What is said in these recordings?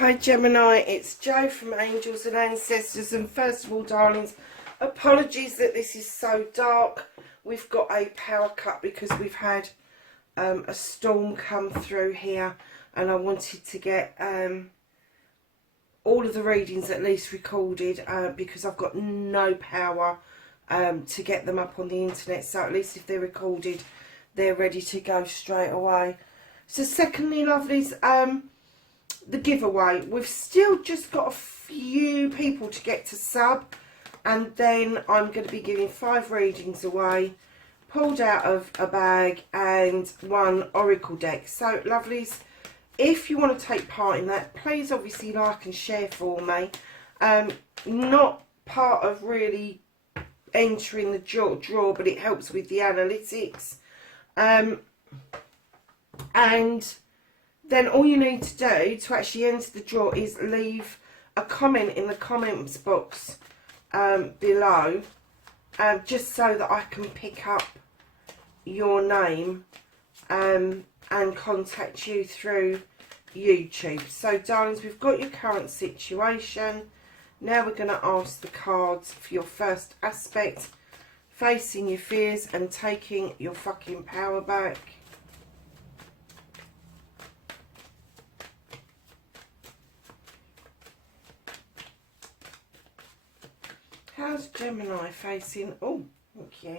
Hi Gemini, it's Jo from Angels and Ancestors, and first of all, darlings, apologies that this is so dark. We've got a power cut because we've had a storm come through here, and I wanted to get all of the readings at least recorded because I've got no power to get them up on the internet, so at least if they're recorded they're ready to go straight away. So secondly, lovelies, the giveaway, we've still just got a few people to get to sub, and then I'm going to be giving 5 readings away pulled out of a bag and 1 oracle deck. So lovelies, if you want to take part in that, please obviously like and share for me. Not part of really entering the draw, but it helps with the analytics. And then all you need to do to actually enter the draw is leave a comment in the comments box below, just so that I can pick up your name and contact you through YouTube. So darlings, we've got your current situation. Now we're going to ask the cards for your first aspect, facing your fears and taking your fucking power back. How's Gemini facing? Oh, thank you.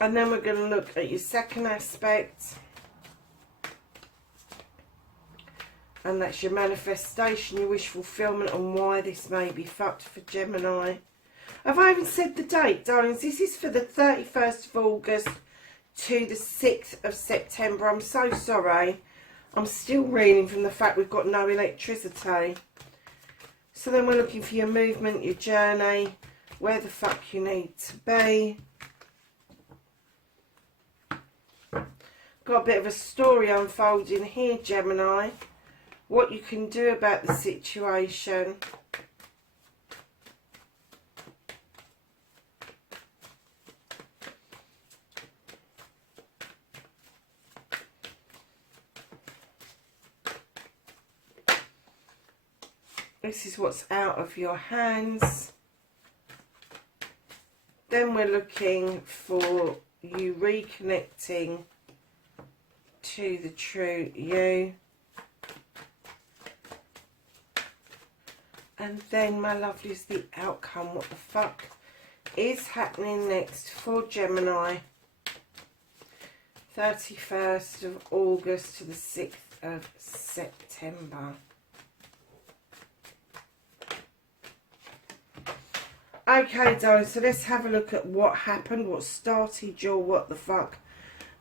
And then we're going to look at your second aspect. And that's your manifestation, your wish fulfillment, and why this may be fucked for Gemini. Have I even said the date, darlings? This is for the 31st of August to the 6th of September. I'm so sorry. I'm still reeling from the fact we've got no electricity. So then we're looking for your movement, your journey, where the fuck you need to be. Got a bit of a story unfolding here, Gemini. What you can do about the situation. This is what's out of your hands. Then we're looking for you reconnecting to the true you. And then, my lovelies, the outcome. What the fuck is happening next for Gemini? 31st of August to the 6th of September. Okay, darling, so let's have a look at what happened, what started your what the fuck.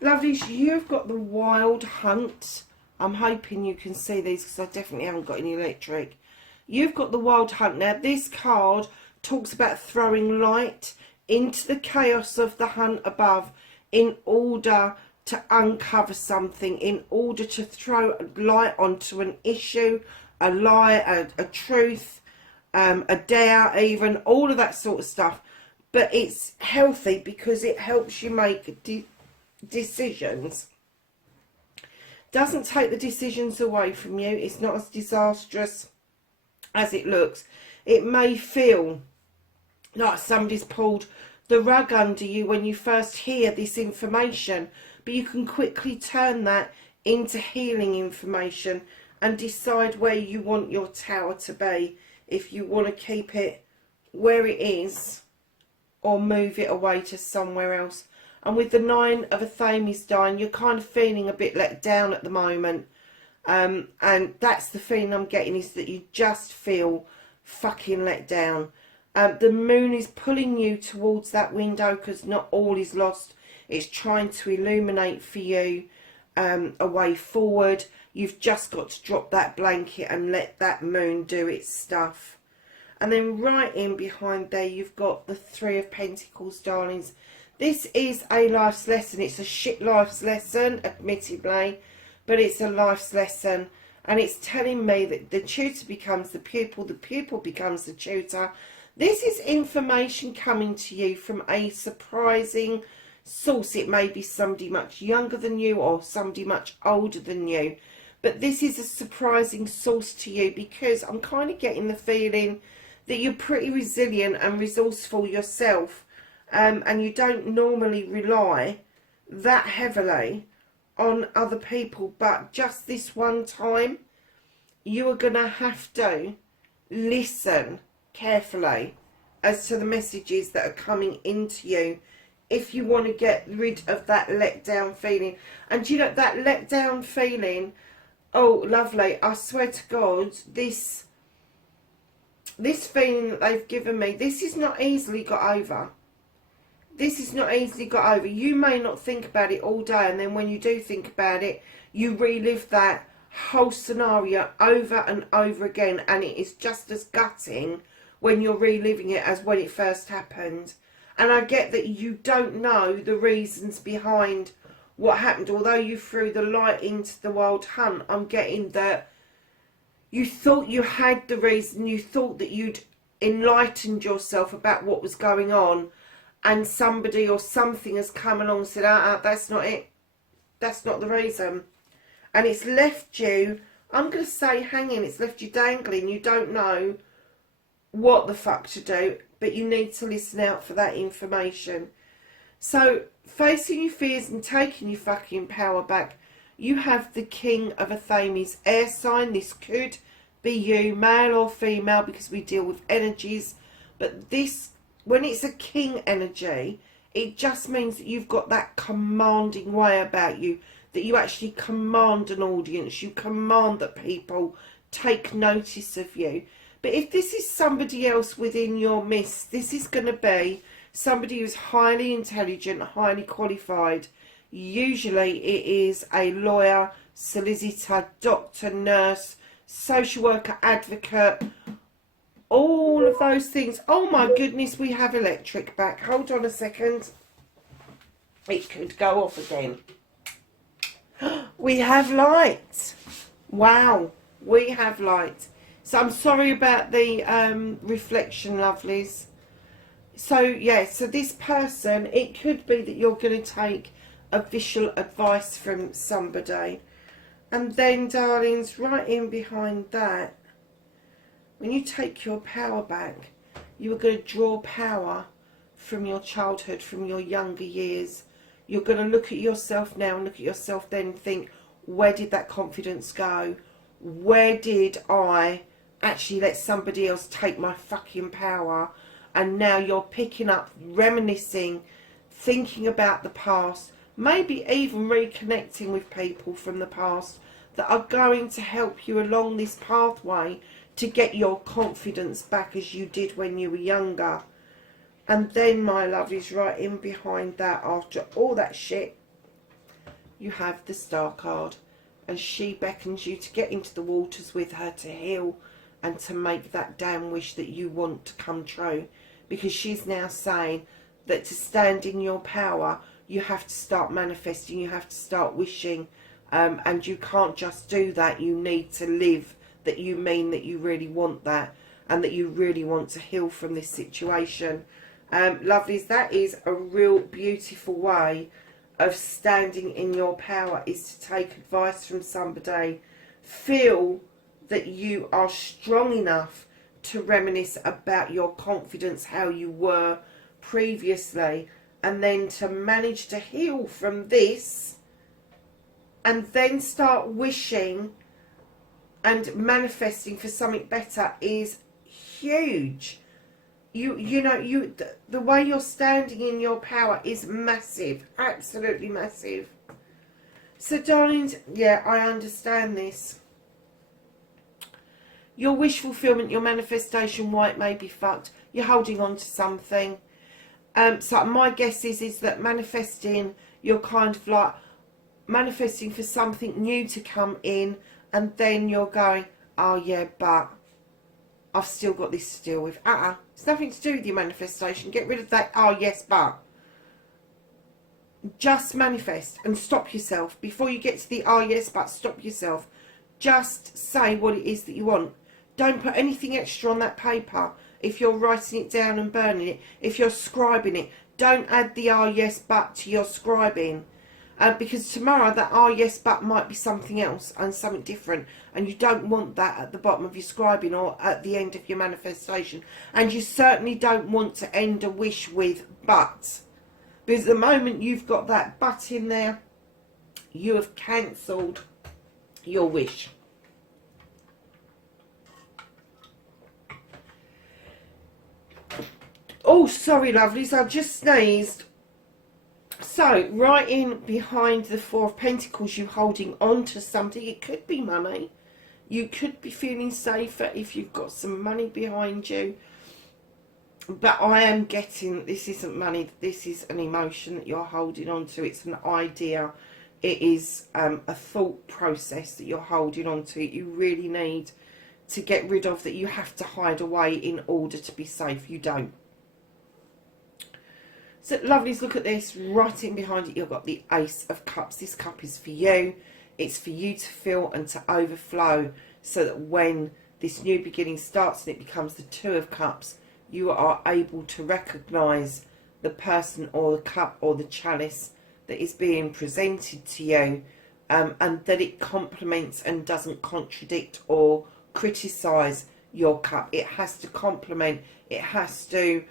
Lovelies, you've got the Wild Hunt. I'm hoping you can see these because I definitely haven't got any electric. You've got the Wild Hunt. Now, this card talks about throwing light into the chaos of the hunt above in order to uncover something, in order to throw light onto an issue, a lie, a truth, a doubt, even all of that sort of stuff. But it's healthy because it helps you make decisions. Doesn't take the decisions away from you. It's not as disastrous as it looks. It may feel like somebody's pulled the rug under you when you first hear this information, but you can quickly turn that into healing information and decide where you want your tower to be. If you want to keep it where it is or move it away to somewhere else. And with the 9 of Athames dying, you're kind of feeling a bit let down at the moment. And that's the feeling I'm getting, is that you just feel fucking let down. The moon is pulling you towards that window because not all is lost. It's trying to illuminate for you a way forward. You've just got to drop that blanket and let that moon do its stuff. And then right in behind there, you've got the 3 of Pentacles, darlings. This is a life's lesson. It's a shit life's lesson, admittedly, but it's a life's lesson. And it's telling me that the tutor becomes the pupil becomes the tutor. This is information coming to you from a surprising source. It may be somebody much younger than you or somebody much older than you. But this is a surprising source to you, because I'm kind of getting the feeling that you're pretty resilient and resourceful yourself. And you don't normally rely that heavily on other people. But just this one time, you are going to have to listen carefully as to the messages that are coming into you if you want to get rid of that let down feeling. And you know, that let down feeling, oh lovely, I swear to God, this feeling that they've given me, this is not easily got over. This is not easily got over. You may not think about it all day, and then when you do think about it, you relive that whole scenario over and over again, and it is just as gutting when you're reliving it as when it first happened. And I get that you don't know the reasons behind what happened. Although you threw the light into the wild hunt, I'm getting that you thought you had the reason, you thought that you'd enlightened yourself about what was going on, and somebody or something has come along and said, that's not it. That's not the reason. And it's left you, I'm going to say hanging, it's left you dangling. You don't know what the fuck to do, but you need to listen out for that information. So, facing your fears and taking your fucking power back, you have the King of Athames air sign. This could be you, male or female, because we deal with energies. But this, when it's a king energy, it just means that you've got that commanding way about you, that you actually command an audience, you command that people take notice of you. But if this is somebody else within your midst, this is going to be somebody who's highly intelligent, highly qualified. Usually it is a lawyer, solicitor, doctor, nurse, social worker, advocate, all of those things. Oh my goodness, we have electric back. Hold on a second. It could go off again. We have light. Wow, we have light. So I'm sorry about the reflection, lovelies. So yeah, so this person, it could be that you're going to take official advice from somebody. And then, darlings, right in behind that, when you take your power back, you are going to draw power from your childhood, from your younger years. You're going to look at yourself now and look at yourself then and think, where did that confidence go? Where did I actually let somebody else take my fucking power? And now you're picking up, reminiscing, thinking about the past, maybe even reconnecting with people from the past that are going to help you along this pathway to get your confidence back as you did when you were younger. And then, my love, is right in behind that, after all that shit, you have the Star card. And she beckons you to get into the waters with her, to heal and to make that damn wish that you want to come true. Because she's now saying that to stand in your power, you have to start manifesting, you have to start wishing. And you can't just do that, you need to live that you mean that you really want that, and that you really want to heal from this situation. Lovelies, that is a real beautiful way of standing in your power, is to take advice from somebody, feel that you are strong enough to reminisce about your confidence, how you were previously, and then to manage to heal from this, and then start wishing and manifesting for something better is huge. You know, the way you're standing in your power is massive, absolutely massive. So, darlings, yeah, I understand this. Your wish fulfillment, your manifestation, why it may be fucked, you're holding on to something. So my guess is that manifesting, you're kind of like manifesting for something new to come in, and then you're going, oh yeah, but I've still got this to deal with. It's nothing to do with your manifestation. Get rid of that, oh yes, but. Just manifest and stop yourself. Before you get to the oh yes, but, stop yourself. Just say what it is that you want. Don't put anything extra on that paper. If you're writing it down and burning it, if you're scribing it, don't add the "ah, yes, but" to your scribing. Because tomorrow that "ah, yes, but" might be something else and something different. And you don't want that at the bottom of your scribing or at the end of your manifestation. And you certainly don't want to end a wish with "but." Because the moment you've got that "but" in there, you have cancelled your wish. Oh, sorry, lovelies, I just sneezed. So, right in behind the Four of Pentacles, you holding on to something. It could be money. You could be feeling safer if you've got some money behind you. But I am getting, this isn't money, this is an emotion that you're holding on to. It's an idea. It is a thought process that you're holding on to. You really need to get rid of, that you have to hide away in order to be safe. You don't. So, lovelies, look at this. Right in behind it, you've got the Ace of Cups. This cup is for you. It's for you to fill and to overflow, so that when this new beginning starts and it becomes the Two of Cups, you are able to recognise the person or the cup or the chalice that is being presented to you, and that it complements and doesn't contradict or criticise your cup. It has to complement. It has to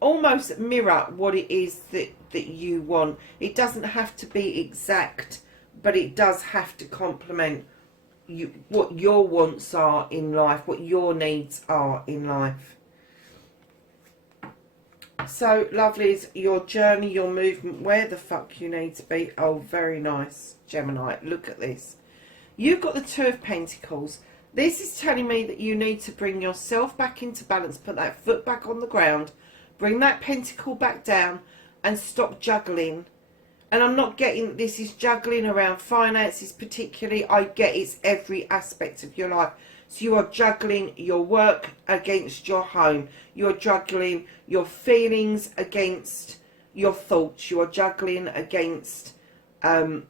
almost mirror what it is that you want. It doesn't have to be exact, but it does have to complement you, what your wants are in life, what your needs are in life. So, lovelies, your journey, your movement, where the fuck you need to be. Oh, very nice, Gemini. Look at this. You've got the Two of Pentacles. This is telling me that you need to bring yourself back into balance, put that foot back on the ground, bring that pentacle back down, and stop juggling. And I'm not getting that this is juggling around finances particularly. I get it's every aspect of your life. So you are juggling your work against your home. You are juggling your feelings against your thoughts. You are juggling against a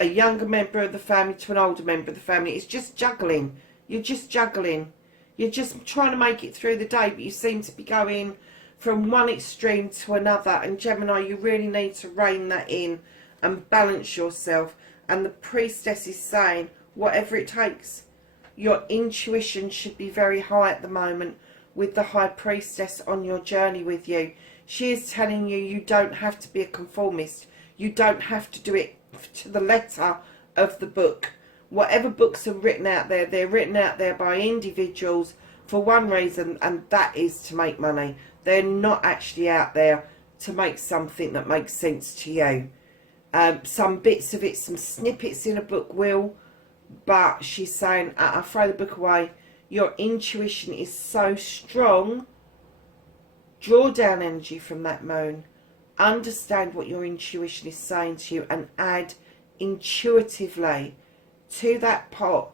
younger member of the family to an older member of the family. It's just juggling. You're just juggling. You're just trying to make it through the day, but you seem to be going from one extreme to another. And Gemini, you really need to rein that in and balance yourself. And the Priestess is saying, whatever it takes. Your intuition should be very high at the moment with the High Priestess on your journey with you. She is telling you you don't have to be a conformist. You don't have to do it to the letter of the book. Whatever books are written out there, they're written out there by individuals for one reason, and that is to make money. They're not actually out there to make something that makes sense to you. Some bits of it, some snippets in a book will, but she's saying, throw the book away. Your intuition is so strong. Draw down energy from that moon. Understand what your intuition is saying to you and add intuitively to that pot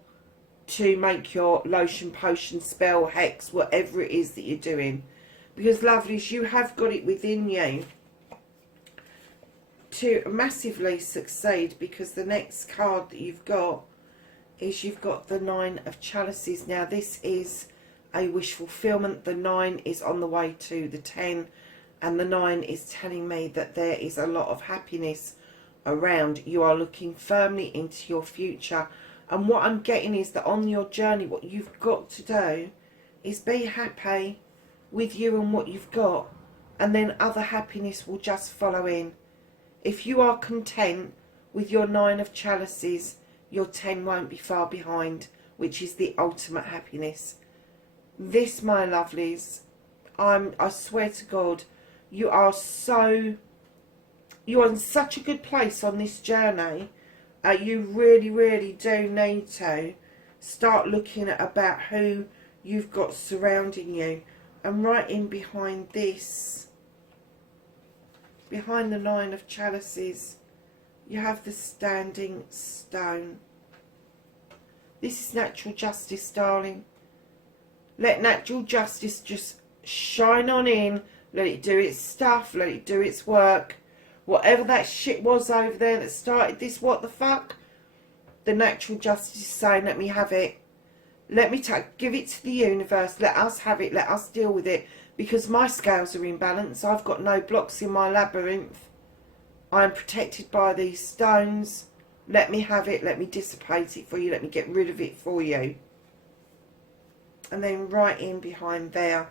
to make your lotion, potion, spell, hex, whatever it is that you're doing. Because, lovelies, you have got it within you to massively succeed, because the next card that you've got is you've got the Nine of Chalices. Now, this is a wish fulfillment. The 9 is on the way to the 10, and the 9 is telling me that there is a lot of happiness around. You are looking firmly into your future, and what I'm getting is that on your journey, what you've got to do is be happy with you and what you've got, and then other happiness will just follow in. If you are content with your 9 of Chalices, your 10 won't be far behind, which is the ultimate happiness. This, my lovelies, I swear to God, you are in such a good place on this journey. You really, really do need to start looking at about who you've got surrounding you. And right in behind this, behind the 9 of Chalices, you have the Standing Stone. This is natural justice, darling. Let natural justice just shine on in. Let it do its stuff. Let it do its work. Whatever that shit was over there that started this, what the fuck? the natural justice is saying, let me have it. Let me give it to the universe. Let us have it. Let us deal with it. Because my scales are in balance. I've got no blocks in my labyrinth. I'm protected by these stones. Let me have it. Let me dissipate it for you. Let me get rid of it for you. And then right in behind there,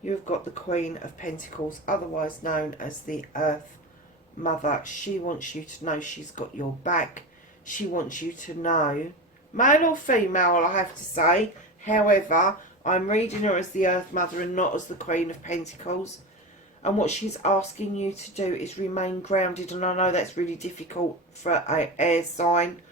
you've got the Queen of Pentacles, otherwise known as the Earth Mother. She wants you to know she's got your back. She wants you to know, male or female, I have to say. However, I'm reading her as the Earth Mother and not as the Queen of Pentacles. And what she's asking you to do is remain grounded. And I know that's really difficult for an air sign.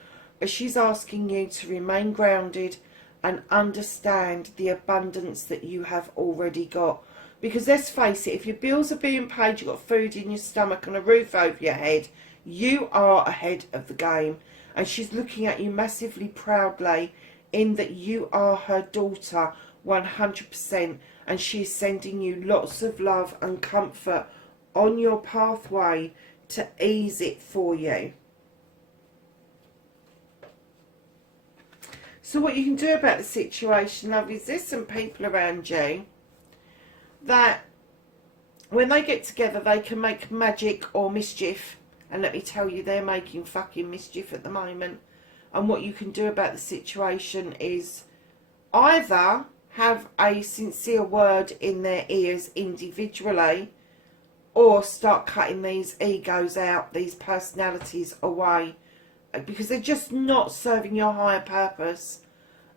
But she's asking you to remain grounded and understand the abundance that you have already got. Because let's face it, if your bills are being paid, you've got food in your stomach and a roof over your head, you are ahead of the game. And she's looking at you massively proudly in that you are her daughter 100%. And she's sending you lots of love and comfort on your pathway to ease it for you. So what you can do about the situation, love, is there's some people around you that when they get together they can make magic or mischief. And let me tell you, they're making fucking mischief at the moment. And what you can do about the situation is either have a sincere word in their ears individually, or start cutting these egos out, these personalities away, because they're just not serving your higher purpose.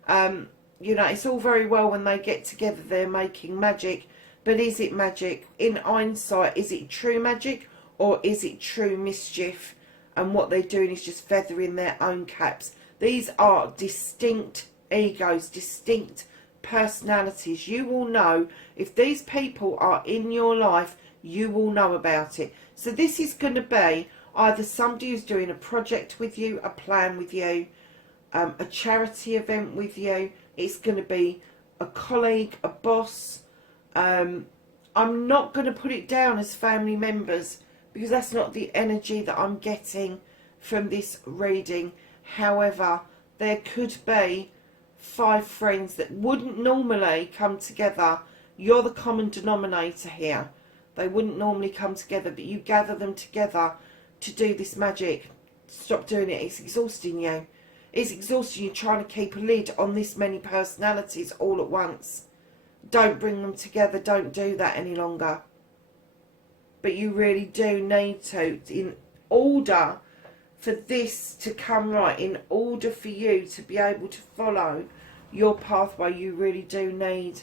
You know, it's all very well when they get together, they're making magic, but is it magic? In hindsight, is it true magic or is it true mischief? And what they're doing is just feathering their own caps. These are distinct egos, distinct personalities. You will know if these people are in your life, you will know about it. So this is going to be either somebody who's doing a project with you, a plan with you, a charity event with you. It's going to be a colleague, a boss. I'm not going to put it down as family members because that's not the energy that I'm getting from this reading. However, there could be 5 friends that wouldn't normally come together. You're the common denominator here. They wouldn't normally come together, but you gather them together to do this magic. Stop doing it. It's exhausting you. It's exhausting you trying to keep a lid on this many personalities all at once. Don't bring them together. Don't do that any longer. But you really do need to, in order for this to come right, in order for you to be able to follow your pathway, you really do need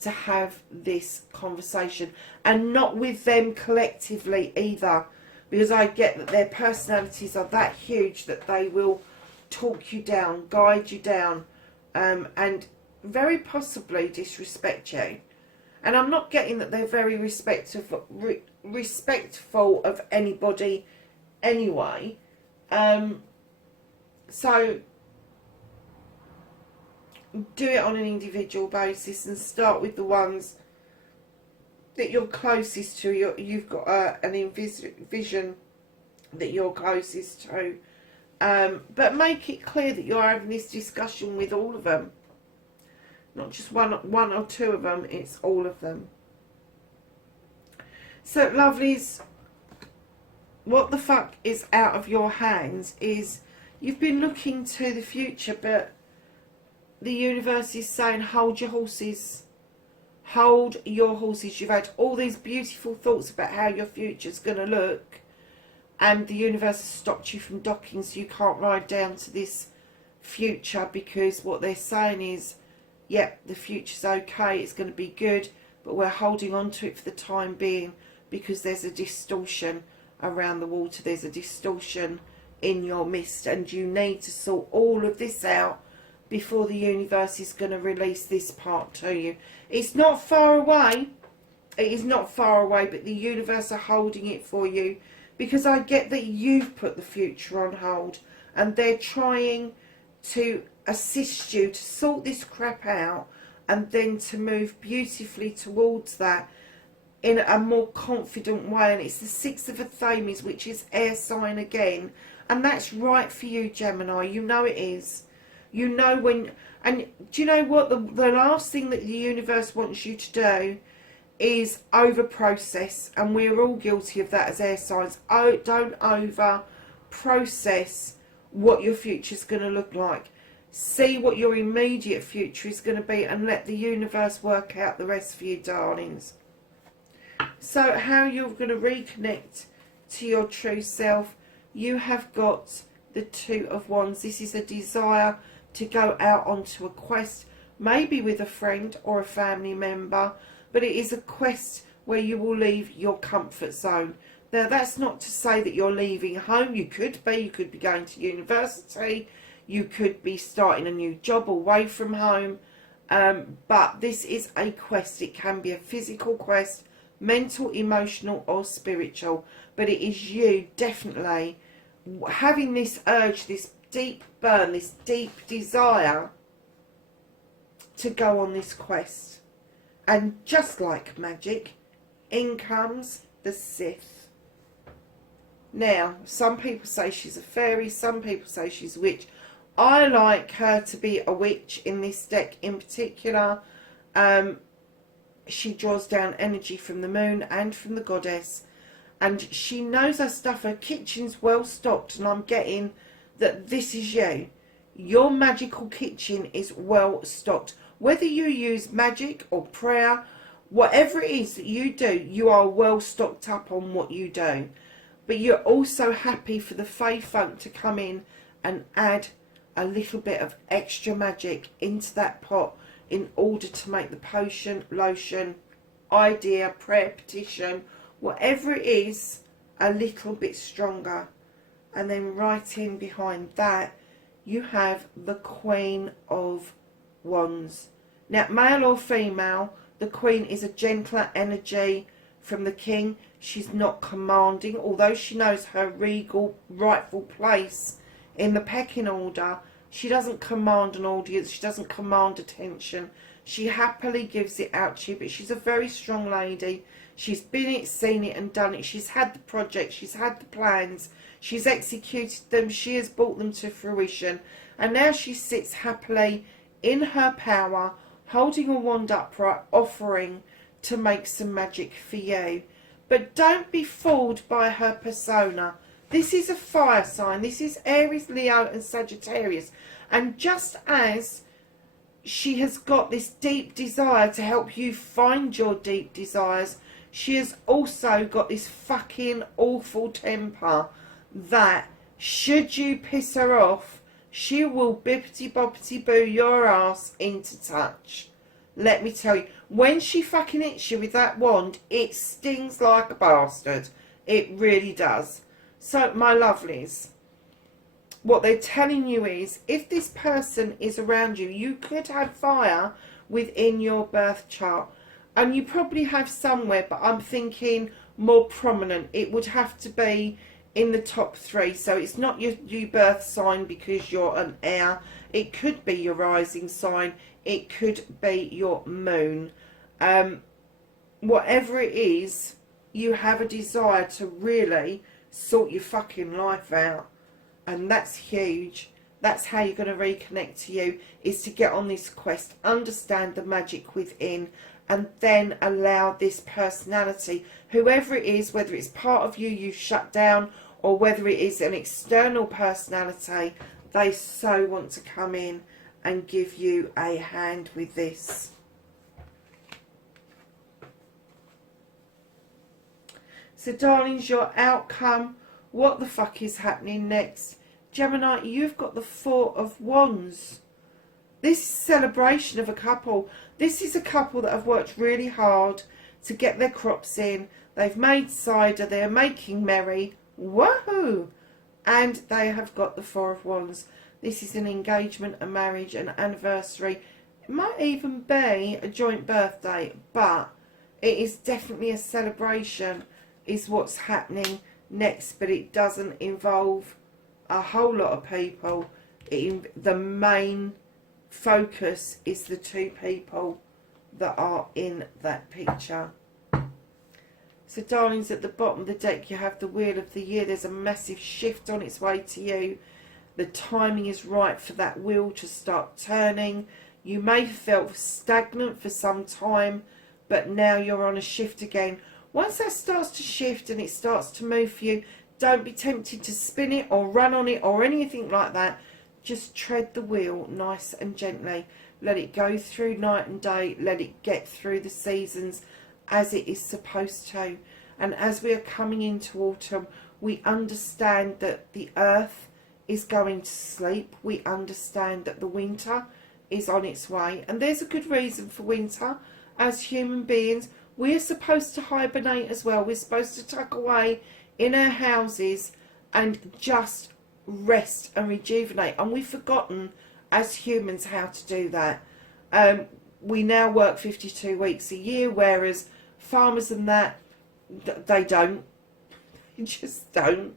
to have this conversation. And not with them collectively either. Because I get that their personalities are that huge that they will talk you down, guide you down, and very possibly disrespect you. And I'm not getting that they're very respectful of anybody anyway. So do it on an individual basis and start with the ones that you're closest to. You've got an vision that you're closest to. But make it clear that you're having this discussion with all of them. Not just one or two of them, it's all of them. So, lovelies, what the fuck is out of your hands is you've been looking to the future, but the universe is saying hold your horses. Hold your horses. You've had all these beautiful thoughts about how your future's going to look, and the universe has stopped you from docking, so you can't ride down to this future, because what they're saying is, yep, the future's okay, it's going to be good, but we're holding on to it for the time being because there's a distortion around the water. There's a distortion in your mist, and you need to sort all of this out before the universe is going to release this part to you. It's not far away. It is not far away, but the universe are holding it for you, because I get that you've put the future on hold and they're trying to assist you to sort this crap out and then to move beautifully towards that in a more confident way. And it's the 6 of Athames, which is air sign again, And that's right for you, Gemini. You know it is. You know when... And do you know what? The last thing that the universe wants you to do is over-process. And we're all guilty of that as air signs. Oh, don't over-process what your future's going to look like. See what your immediate future is going to be and let the universe work out the rest for you, darlings. So how you're going to reconnect to your true self, you have got the Two of Wands. This is a desire to go out onto a quest, maybe with a friend or a family member, but it is a quest where you will leave your comfort zone. Now, that's not to say that you're leaving home. You could be going to university, you could be starting a new job away from home, but this is a quest. It can be a physical quest, mental, emotional or spiritual, but it is you definitely having this urge, this deep burn, this deep desire to go on this quest. And just like magic, in comes the Sith. Now, some people say she's a fairy, some people say she's a witch. I like her to be a witch in this deck in particular. She draws down energy from the moon and from the goddess, and she knows her stuff. Her kitchen's well stocked, and I'm getting that this is you. Your magical kitchen is well stocked. Whether you use magic or prayer, whatever it is that you do, you are well stocked up on what you do. But you're also happy for the Fae Folk to come in and add a little bit of extra magic into that pot in order to make the potion, lotion, idea, prayer, petition, whatever it is, a little bit stronger. And then right in behind that, you have the Queen of Wands. Now, male or female, the Queen is a gentler energy from the King. She's not commanding, although she knows her regal, rightful place in the pecking order. She doesn't command an audience. She doesn't command attention. She happily gives it out to you, but she's a very strong lady. She's been it, seen it and done it. She's had the project. She's had the plans. She's executed them. She has brought them to fruition. And now she sits happily in her power, holding a wand upright, offering to make some magic for you. But don't be fooled by her persona. This is a fire sign. This is Aries, Leo and Sagittarius. And just as she has got this deep desire to help you find your deep desires, she has also got this fucking awful temper that should you piss her off, she will bippity boppity boo your ass into touch. Let me tell you, when she fucking hits you with that wand, it stings like a bastard. It really does. So, my lovelies, what they're telling you is, if this person is around you, you could have fire within your birth chart. And you probably have somewhere, but I'm thinking more prominent. It would have to be in the top 3. So it's not your birth sign because you're an air. It could be your rising sign. It could be your moon. Whatever it is, you have a desire to really sort your fucking life out. And that's huge. That's how you're going to reconnect to you, is to get on this quest, understand the magic within, and then allow this personality, whoever it is, whether it's part of you you've shut down, or whether it is an external personality, they so want to come in and give you a hand with this. So, darlings, your outcome, what the fuck is happening next? Gemini, you've got the Four of Wands. This celebration of a couple. This is a couple that have worked really hard to get their crops in. They've made cider. They're making merry. Woohoo! And they have got the Four of Wands. This is an engagement, a marriage, an anniversary. It might even be a joint birthday, but it is definitely a celebration is what's happening next, but it doesn't involve a whole lot of people. The main focus is the two people that are in that picture. So darlings, at the bottom of the deck you have the Wheel of the Year. There's a massive shift on its way to you. The timing is right for that wheel to start turning. You may have felt stagnant for some time, but now you're on a shift again. Once that starts to shift and it starts to move for you, don't be tempted to spin it or run on it or anything like that. Just tread the wheel nice and gently. Let it go through night and day. Let it get through the seasons as it is supposed to. And as we are coming into autumn, we understand that the earth is going to sleep. We understand that the winter is on its way. And there's a good reason for winter. As human beings, we are supposed to hibernate as well. We're supposed to tuck away in our houses and just rest and rejuvenate. And we've forgotten as humans how to do that. We now work 52 weeks a year, whereas farmers and that, they don't. They just don't.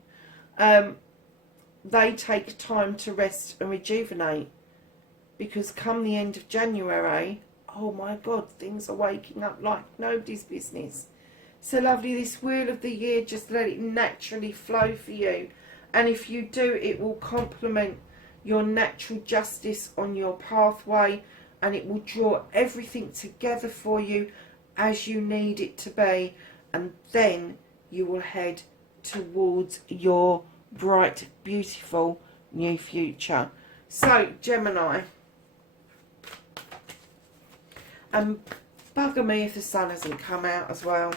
They take time to rest and rejuvenate, because come the end of January, oh my God, things are waking up like nobody's business. So lovely, this Wheel of the Year, just let it naturally flow for you. And if you do, it will complement your natural justice on your pathway, and it will draw everything together for you as you need it to be. And then you will head towards your bright, beautiful new future. So, Gemini, and bugger me if the sun hasn't come out as well.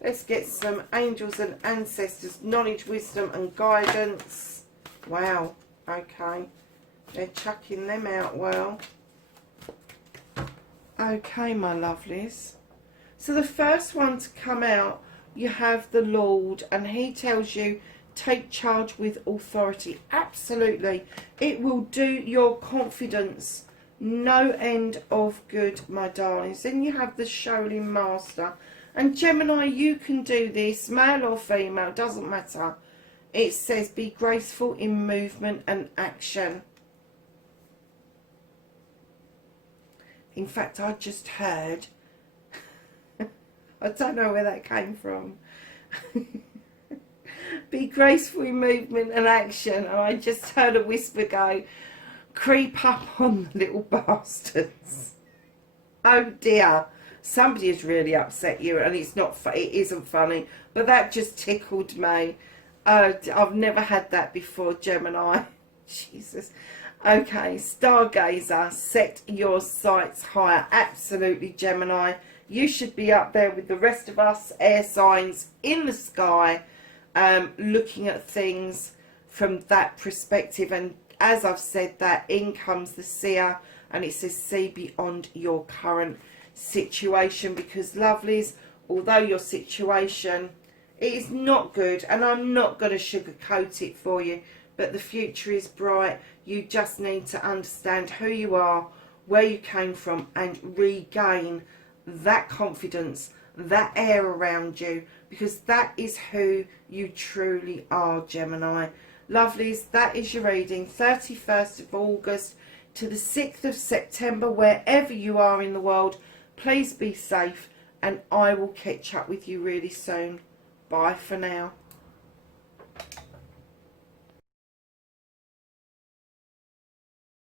Let's get some angels and ancestors, knowledge, wisdom and guidance. Wow, okay. They're chucking them out well. Okay, my lovelies. So the first one to come out, you have the Lord, and he tells you, take charge with authority. Absolutely. It will do your confidence no end of good, my darlings. Then you have the Shaolin Master. And Gemini, you can do this, male or female, doesn't matter. It says, be graceful in movement and action. In fact, I just heard, I don't know where that came from. Be graceful in movement and action. And I just heard a whisper go, creep up on the little bastards. Oh dear. Somebody has really upset you, and it's not. It isn't funny, but that just tickled me. I've never had that before, Gemini. Jesus. Okay, Stargazer, set your sights higher. Absolutely, Gemini. You should be up there with the rest of us, air signs in the sky, looking at things from that perspective. And as I've said that, in comes the seer, and it says see beyond your current situation, because lovelies, although your situation, it is not good, and I'm not going to sugarcoat it for you, but the future is bright. You just need to understand who you are, where you came from, and regain that confidence, that air around you, because that is who you truly are, Gemini. Lovelies, that is your reading, 31st of August to the 6th of September, wherever you are in the world. Please be safe, and I will catch up with you really soon. Bye for now.